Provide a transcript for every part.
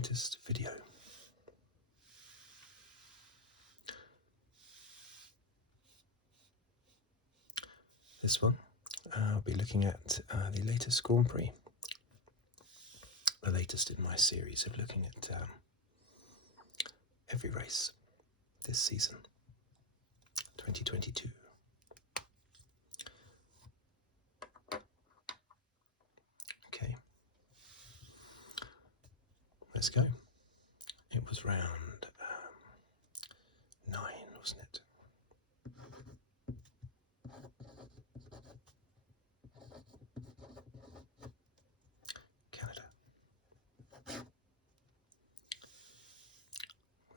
latest video. This one, I'll be looking at the latest Grand Prix, the latest in my series of looking at every race this season, 2022. Okay, let's go. It was round 9, wasn't it? Canada.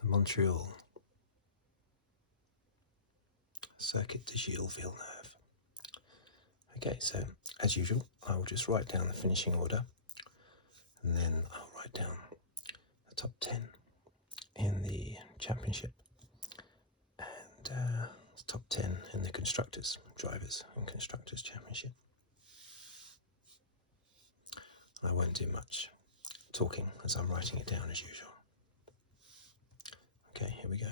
The Montreal Circuit Gilles Villeneuve. Okay, so as usual, I will just write down the finishing order, and then I'll write down the top 10 in the championship and the top 10 in the drivers and constructors championship. I won't do much talking as I'm writing it down as usual. Okay, here we go.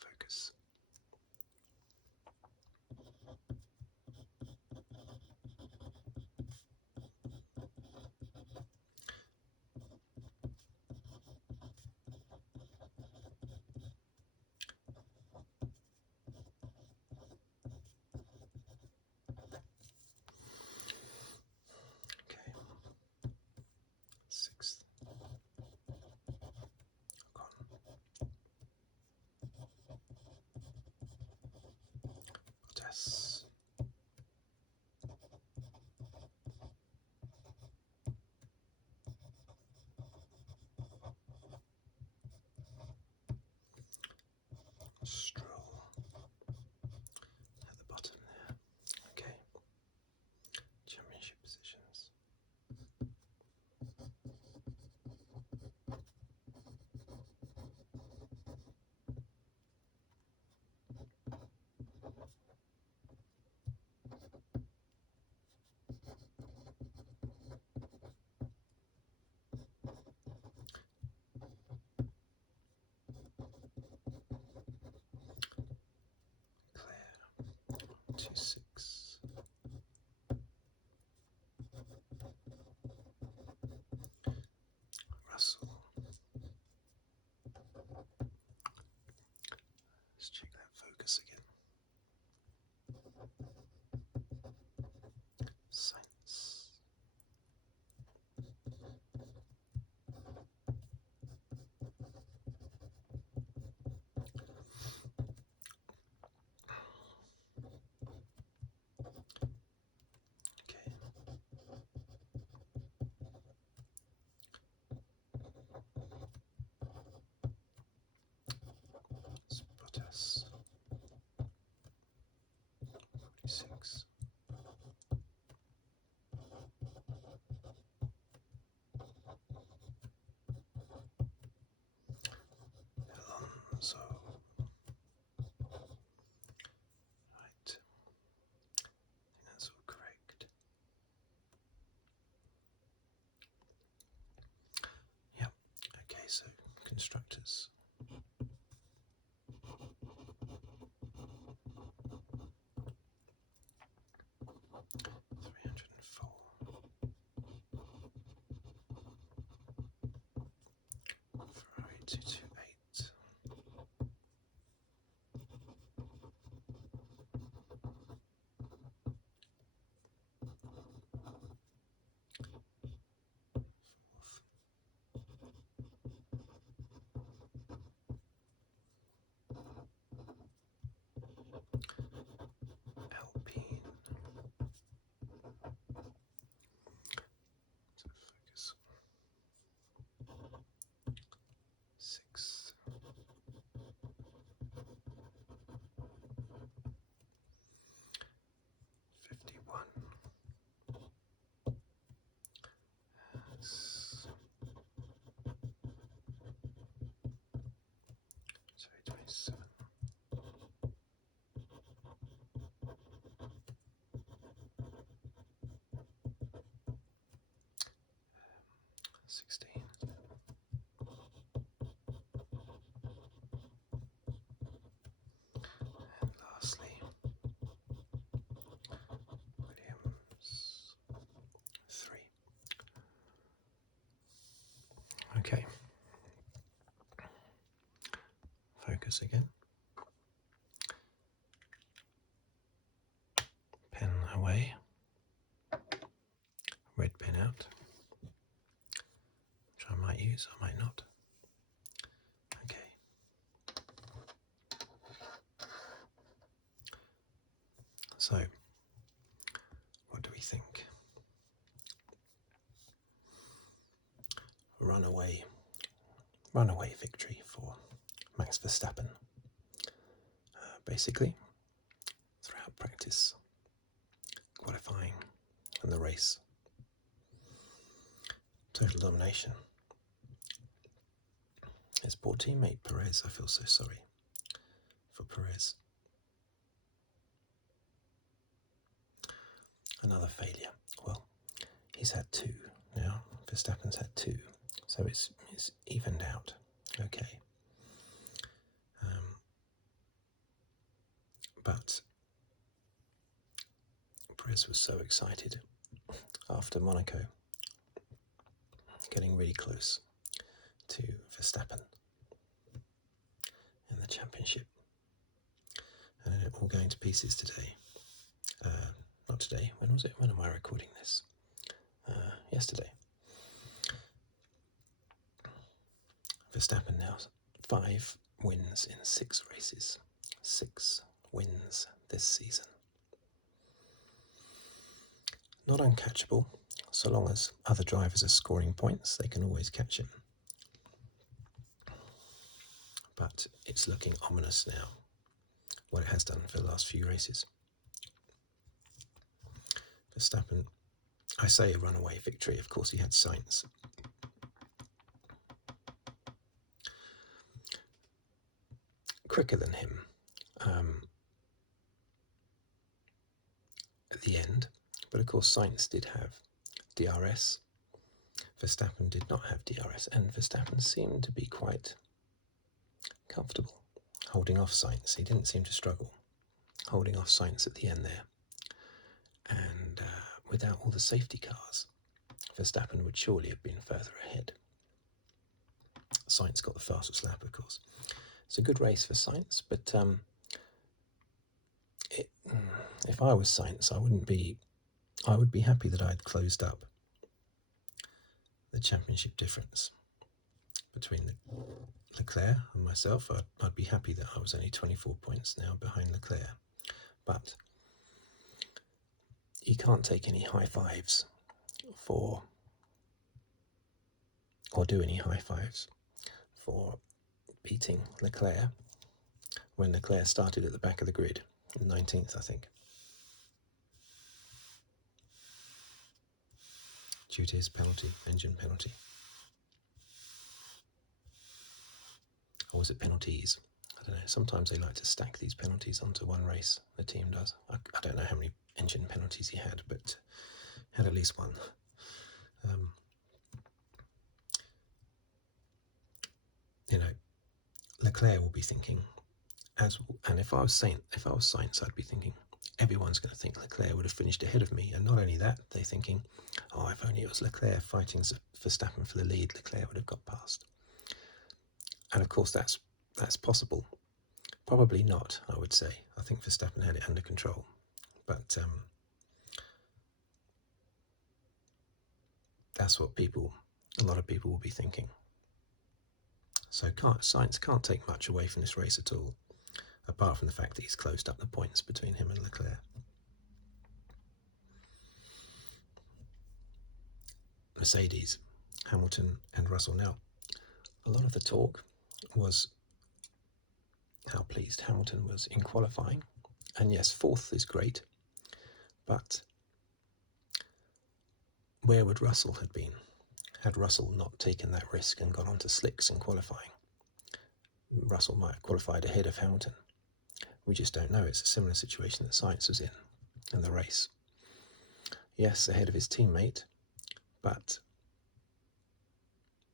Focus. Sixth. Bottas. Stroll at the bottom there. Okay. Championship positions. Leclerc 2-6. Russell. Let's check that focus again. Sainz. Okay. It's Bottas. 46. Alonso. Right. I think that's all correct. Yeah. Okay, so constructors. Ferrari 228. Alpine. So focus. 6. 27. 16. And lastly, Williams 3. Okay. Focus again. Pen away. Red pen out. Which I might use, I might not. Okay. So, what do we think? Runaway victory for Max Verstappen. Basically, throughout practice, qualifying, and the race. Total domination. His poor teammate Perez, I feel so sorry for Perez. Another failure. Well, he's had 2 now. Verstappen's had 2, so it's evened out. Okay. But Perez was so excited after Monaco, getting really close to Verstappen in the championship. And it all going to pieces today. Not today, when was it? When am I recording this? Yesterday. Verstappen now 5 wins in 6 races. 6 wins this season. Not uncatchable, so long as other drivers are scoring points, they can always catch him. But it's looking ominous now, what it has done for the last few races. Verstappen, I say a runaway victory, of course he had Sainz. Quicker than him at the end, but of course Sainz did have DRS. Verstappen did not have DRS, and Verstappen seemed to be quite comfortable holding off Sainz. He didn't seem to struggle holding off Sainz at the end there. And without all the safety cars, Verstappen would surely have been further ahead. Sainz got the fastest lap, of course. It's a good race for Sainz, but if I was Sainz, I would be happy that I'd closed up the championship difference between Leclerc and myself. I'd be happy that I was only 24 points now behind Leclerc. But you can't take any high fives or do any high fives for beating Leclerc when Leclerc started at the back of the grid, 19th, I think. Due to his penalty, engine penalty. Or was it penalties? I don't know. Sometimes they like to stack these penalties onto one race, the team does. I don't know how many engine penalties he had, but had at least one. Leclerc will be thinking, and if I was Sainz, I'd be thinking, everyone's going to think Leclerc would have finished ahead of me. And not only that, they're thinking, oh, if only it was Leclerc fighting Verstappen for the lead, Leclerc would have got past. And of course, that's possible. Probably not, I would say. I think Verstappen had it under control. But that's what a lot of people will be thinking. So Sainz can't take much away from this race at all, apart from the fact that he's closed up the points between him and Leclerc. Mercedes, Hamilton and Russell. Now, a lot of the talk was how pleased Hamilton was in qualifying. And yes, 4th is great, but where would Russell have been had Russell not taken that risk and gone on to slicks in qualifying? Russell might have qualified ahead of Hamilton. We just don't know. It's a similar situation that Sainz was in the race. Yes, ahead of his teammate, but,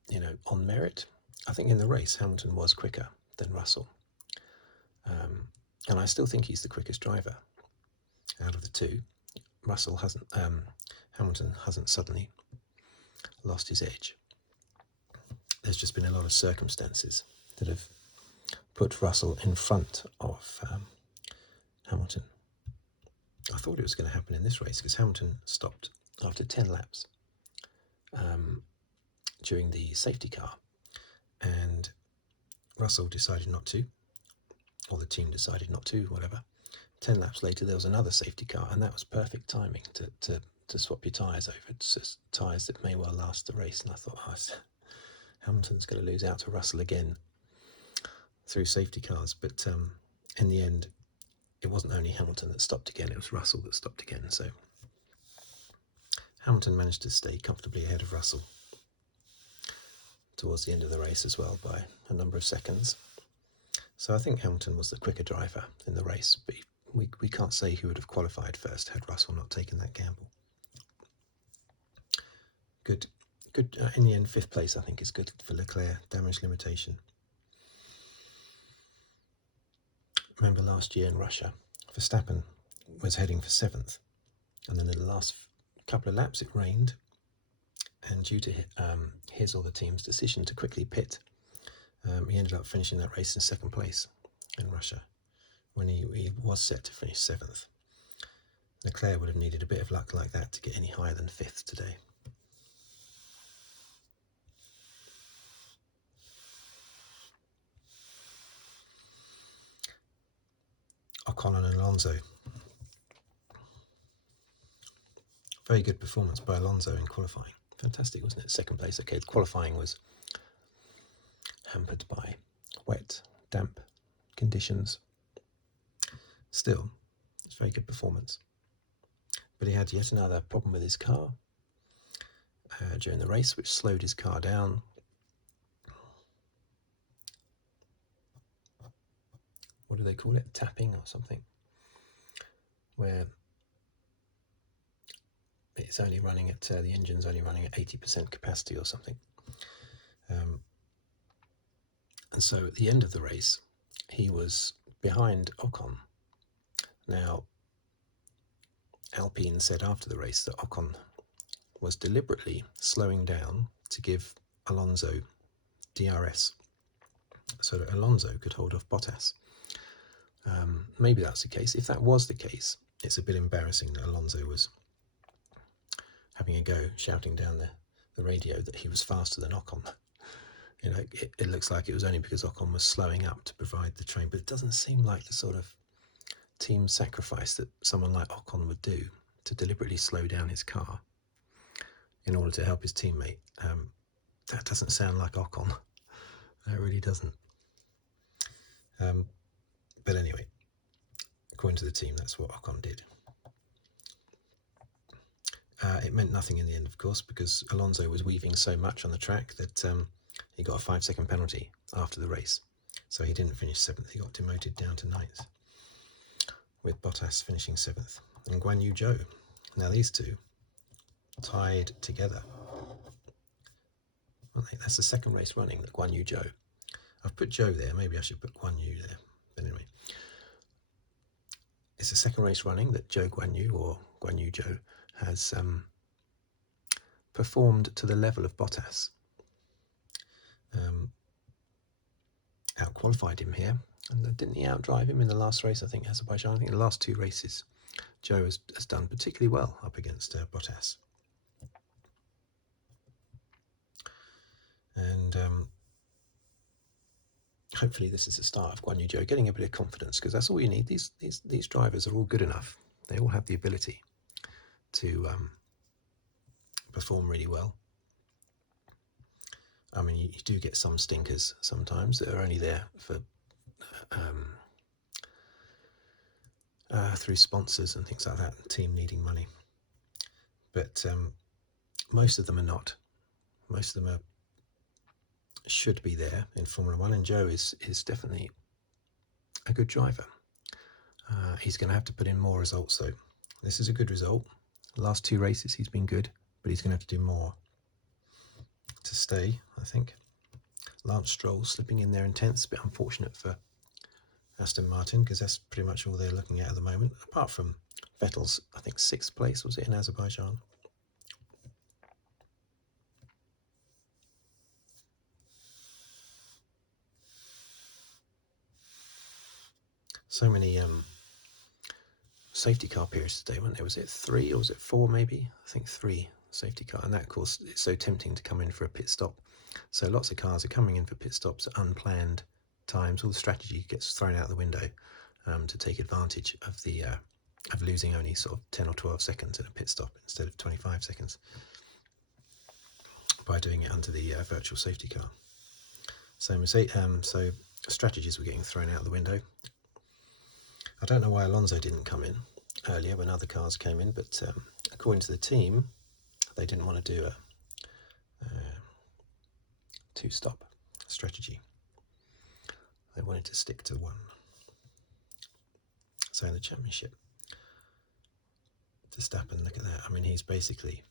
you know, on merit, I think in the race Hamilton was quicker than Russell. And I still think he's the quickest driver out of the two. Hamilton hasn't suddenly lost his edge. There's just been a lot of circumstances that have put Russell in front of Hamilton. I thought it was going to happen in this race because Hamilton stopped after 10 laps during the safety car, and Russell decided not to, or the team decided not to, whatever. 10 laps later there was another safety car, and that was perfect timing to swap your tyres over to tyres that may well last the race. And I thought, Hamilton's going to lose out to Russell again through safety cars. But in the end, it wasn't only Hamilton that stopped again, it was Russell that stopped again. So Hamilton managed to stay comfortably ahead of Russell towards the end of the race as well by a number of seconds. So I think Hamilton was the quicker driver in the race, but we can't say who would have qualified first had Russell not taken that gamble. Good. In the end, 5th place I think is good for Leclerc. Damage limitation. Remember last year in Russia, Verstappen was heading for 7th, and then in the last couple of laps it rained, and due to his or the team's decision to quickly pit, he ended up finishing that race in 2nd place in Russia when he was set to finish 7th. Leclerc would have needed a bit of luck like that to get any higher than 5th today. Ocon and Alonso. Very good performance by Alonso in qualifying. Fantastic, wasn't it? 2nd place. Okay, the qualifying was hampered by wet, damp conditions. Still, it's a very good performance. But he had yet another problem with his car during the race, which slowed his car down. What do they call it? Tapping or something? Where it's only running at, the engine's only running at 80% capacity or something. And so at the end of the race, he was behind Ocon. Now, Alpine said after the race that Ocon was deliberately slowing down to give Alonso DRS so that Alonso could hold off Bottas. Maybe that's the case. If that was the case, it's a bit embarrassing that Alonso was having a go, shouting down the radio that he was faster than Ocon. You know, it looks like it was only because Ocon was slowing up to provide the train, but it doesn't seem like the sort of team sacrifice that someone like Ocon would do to deliberately slow down his car in order to help his teammate. That doesn't sound like Ocon. It really doesn't. But anyway, according to the team, that's what Ocon did. It meant nothing in the end, of course, because Alonso was weaving so much on the track that he got a 5-second penalty after the race. So he didn't finish 7th, he got demoted down to 9th, with Bottas finishing 7th. And Guan Yu Zhou. Now these two tied together. That's the 2nd race running that Guan Yu Zhou. I've put Zhou there, maybe I should put Guan Yu there. But anyway, it's the 2nd race running that Zhou Guan Yu, or Guan Yu Zhou, has performed to the level of Bottas. Out-qualified him here, and didn't he outdrive him in the last race? I think Azerbaijan. I think the last 2 races Zhou has done particularly well up against Bottas. And hopefully this is the start of Guan Yu Zhou getting a bit of confidence, because that's all you need. These drivers are all good enough. They all have the ability to perform really well. I mean, you do get some stinkers sometimes that are only there for through sponsors and things like that, the team needing money. But most of them are not. Most of them are, should be there in Formula One, and Joe is definitely a good driver. He's going to have to put in more results though. This is a good result. The last 2 races he's been good, but he's going to have to do more to stay, I think. Lance Stroll slipping in there in 10th, a bit unfortunate for Aston Martin, because that's pretty much all they're looking at the moment, apart from Vettel's, I think, 6th place, was it, in Azerbaijan? So many safety car periods today, weren't there? Was it 3 or was it 4 maybe? I think 3 safety car, and that, of course, it's so tempting to come in for a pit stop. So lots of cars are coming in for pit stops at unplanned times. All the strategy gets thrown out the window to take advantage of the of losing only sort of 10 or 12 seconds at a pit stop instead of 25 seconds by doing it under the virtual safety car. So strategies were getting thrown out the window. I don't know why Alonso didn't come in earlier when other cars came in, but according to the team, they didn't want to do a 2-stop strategy. They wanted to stick to 1. So in the championship, Verstappen, look at that. I mean, he's basically,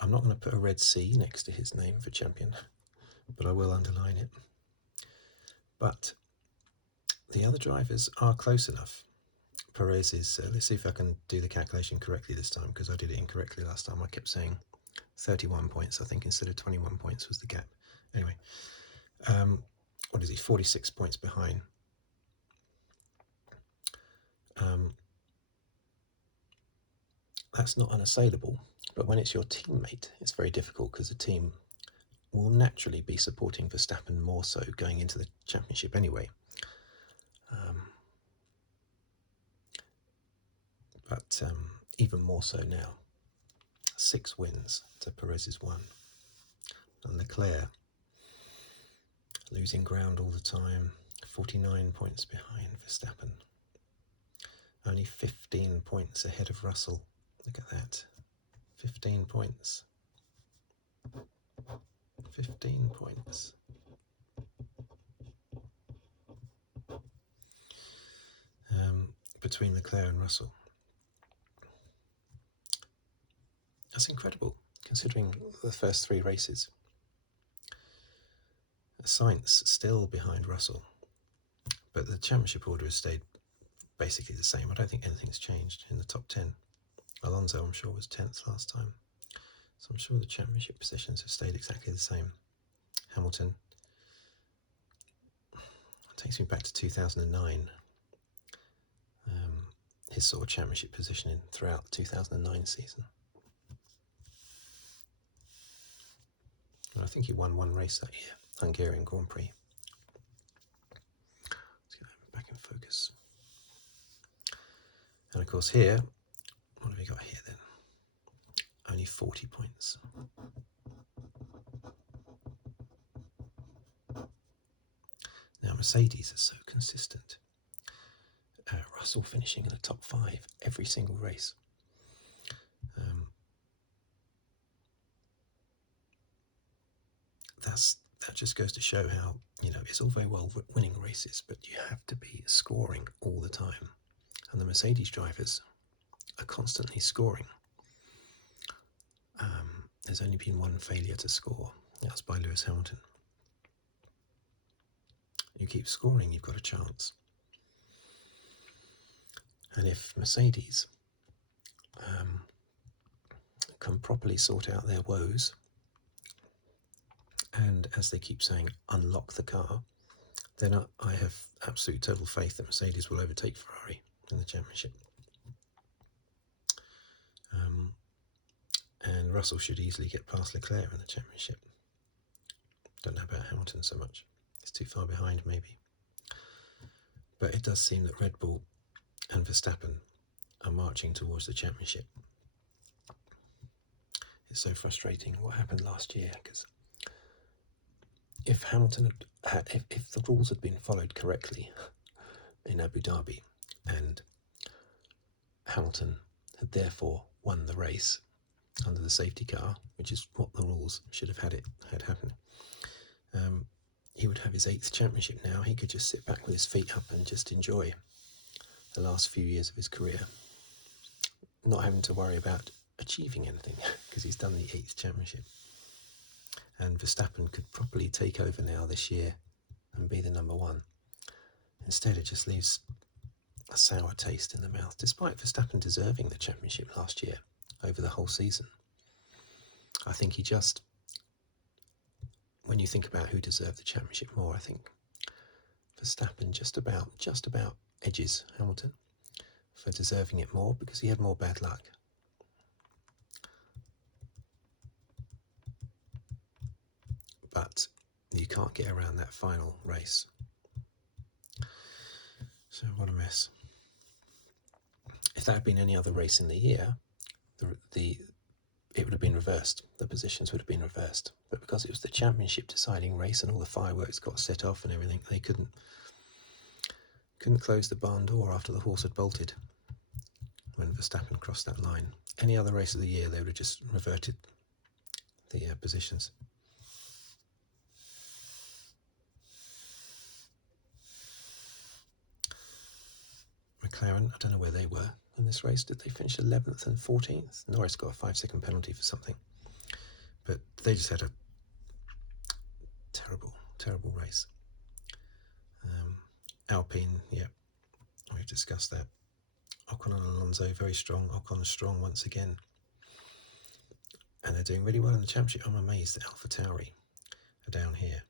I'm not going to put a red C next to his name for champion, but I will underline it. But the other drivers are close enough. Perez is, let's see if I can do the calculation correctly this time, because I did it incorrectly last time. I kept saying 31 points, I think, instead of 21 points was the gap. Anyway, what is he, 46 points behind. That's not unassailable, but when it's your teammate, it's very difficult, because the team will naturally be supporting Verstappen more so going into the championship anyway. But even more so now. 6 wins to Perez's 1. And Leclerc losing ground all the time, 49 points behind Verstappen. Only 15 points ahead of Russell. Look at that. 15 points. 15 points. Between Leclerc and Russell. That's incredible, considering the first 3 races. Sainz still behind Russell, but the championship order has stayed basically the same. I don't think anything's changed in the top 10. Alonso, I'm sure, was 10th last time, so I'm sure the championship positions have stayed exactly the same. Hamilton, takes me back to 2009, his sort of championship positioning throughout the 2009 season. And I think he won 1 race that year, Hungarian Grand Prix. Let's get that back in focus. And of course here, what have we got here then? Only 40 points. Now Mercedes is so consistent. Russell finishing in the top 5 every single race. That just goes to show how, it's all very well winning races, but you have to be scoring all the time. And the Mercedes drivers are constantly scoring. There's only been 1 failure to score. That was by Lewis Hamilton. You keep scoring, you've got a chance. And if Mercedes can properly sort out their woes, and as they keep saying, unlock the car, then I have absolute total faith that Mercedes will overtake Ferrari in the championship. And Russell should easily get past Leclerc in the championship. Don't know about Hamilton so much. He's too far behind maybe. But it does seem that Red Bull and Verstappen are marching towards the championship. It's so frustrating what happened last year, because if Hamilton if the rules had been followed correctly in Abu Dhabi, and Hamilton had therefore won the race under the safety car, which is what the rules should have had happen, he would have his 8th championship now. He could just sit back with his feet up and just enjoy the last few years of his career, not having to worry about achieving anything because he's done the 8th championship. And Verstappen could properly take over now this year and be the number one. Instead, it just leaves a sour taste in the mouth, despite Verstappen deserving the championship last year over the whole season. I think he just, when you think about who deserved the championship more, I think Verstappen just about edges Hamilton for deserving it more because he had more bad luck. But you can't get around that final race. So what a mess. If that had been any other race in the year, it would have been reversed. The positions would have been reversed. But because it was the championship deciding race and all the fireworks got set off and everything, they couldn't close the barn door after the horse had bolted when Verstappen crossed that line. Any other race of the year, they would have just reverted the positions. McLaren, I don't know where they were in this race. Did they finish 11th and 14th? Norris got a 5-second penalty for something. But they just had a terrible race. Alpine, yeah, we've discussed that. Ocon and Alonso, very strong. Ocon is strong once again. And they're doing really well in the championship. I'm amazed that AlphaTauri are down here.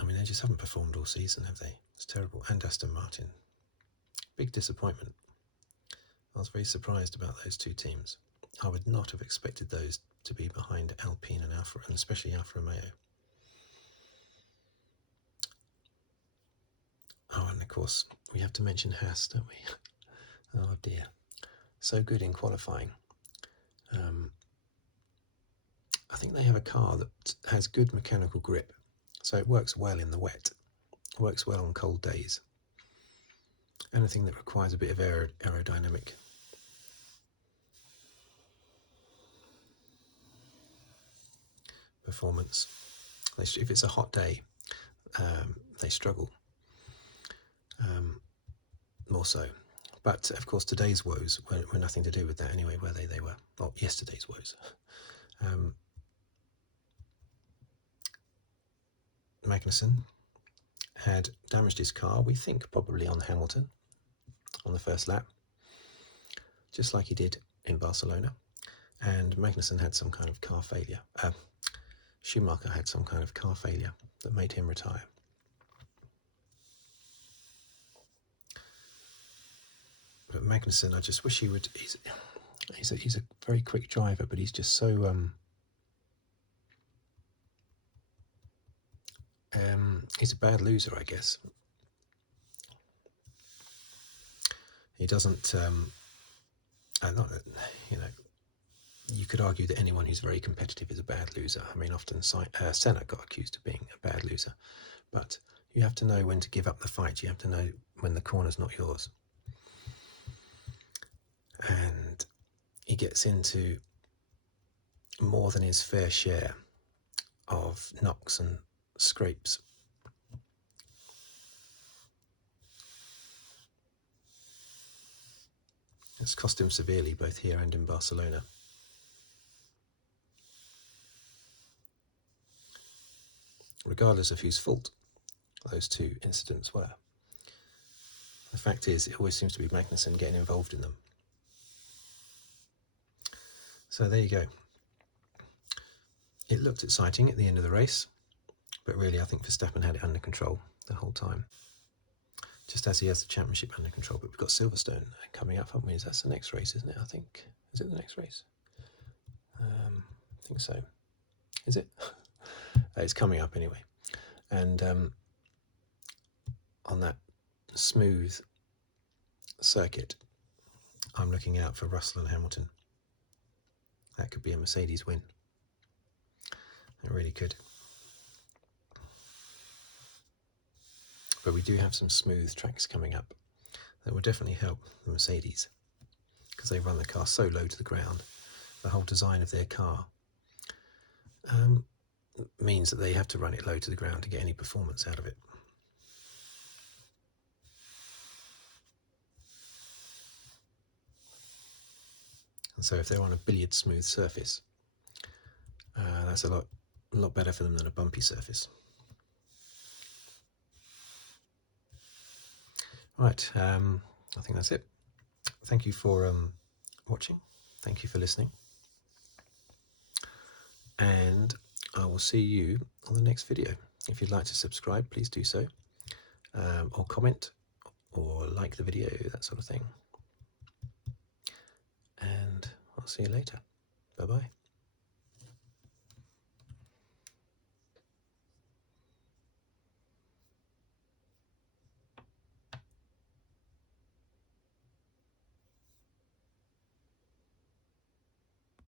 I mean, they just haven't performed all season, have they? It's terrible. And Aston Martin. Big disappointment. I was very surprised about those two teams. I would not have expected those to be behind Alpine and Alfa, and especially Alfa Romeo. Oh, and of course, we have to mention Haas, don't we? Oh dear. So good in qualifying. I think they have a car that has good mechanical grip, so it works well in the wet. It works well on cold days. Anything that requires a bit of aerodynamic performance. If it's a hot day, they struggle more so. But of course, today's woes were nothing to do with that anyway, were they? They were, well, yesterday's woes. Magnussen had damaged his car, we think probably on Hamilton, on the first lap, just like he did in Barcelona. And Magnussen had some kind of car failure. Schumacher had some kind of car failure that made him retire. But Magnussen, I just wish he would. He's a very quick driver, but he's just so he's a bad loser, I guess. He doesn't. You could argue that anyone who's very competitive is a bad loser. I mean, often Senna got accused of being a bad loser, but you have to know when to give up the fight. You have to know when the corner's not yours. And he gets into more than his fair share of knocks and scrapes. It's cost him severely, both here and in Barcelona. Regardless of whose fault those two incidents were. The fact is, it always seems to be Magnussen getting involved in them. So there you go. It looked exciting at the end of the race, but really I think Verstappen had it under control the whole time. Just as he has the championship under control. But we've got Silverstone coming up, haven't we? That's the next race, isn't it? I think. Is it the next race? I think so. Is it? It's coming up anyway. And on that smooth circuit, I'm looking out for Russell and Hamilton. That could be a Mercedes win. It really could. But we do have some smooth tracks coming up that will definitely help the Mercedes because they run the car so low to the ground. The whole design of their car means that they have to run it low to the ground to get any performance out of it. And so if they're on a billiard smooth surface, that's a lot better for them than a bumpy surface. Right, I think that's it. Thank you for watching. Thank you for listening. And I will see you on the next video. If you'd like to subscribe, please do so, or comment, or like the video, that sort of thing. And I'll see you later. Bye-bye.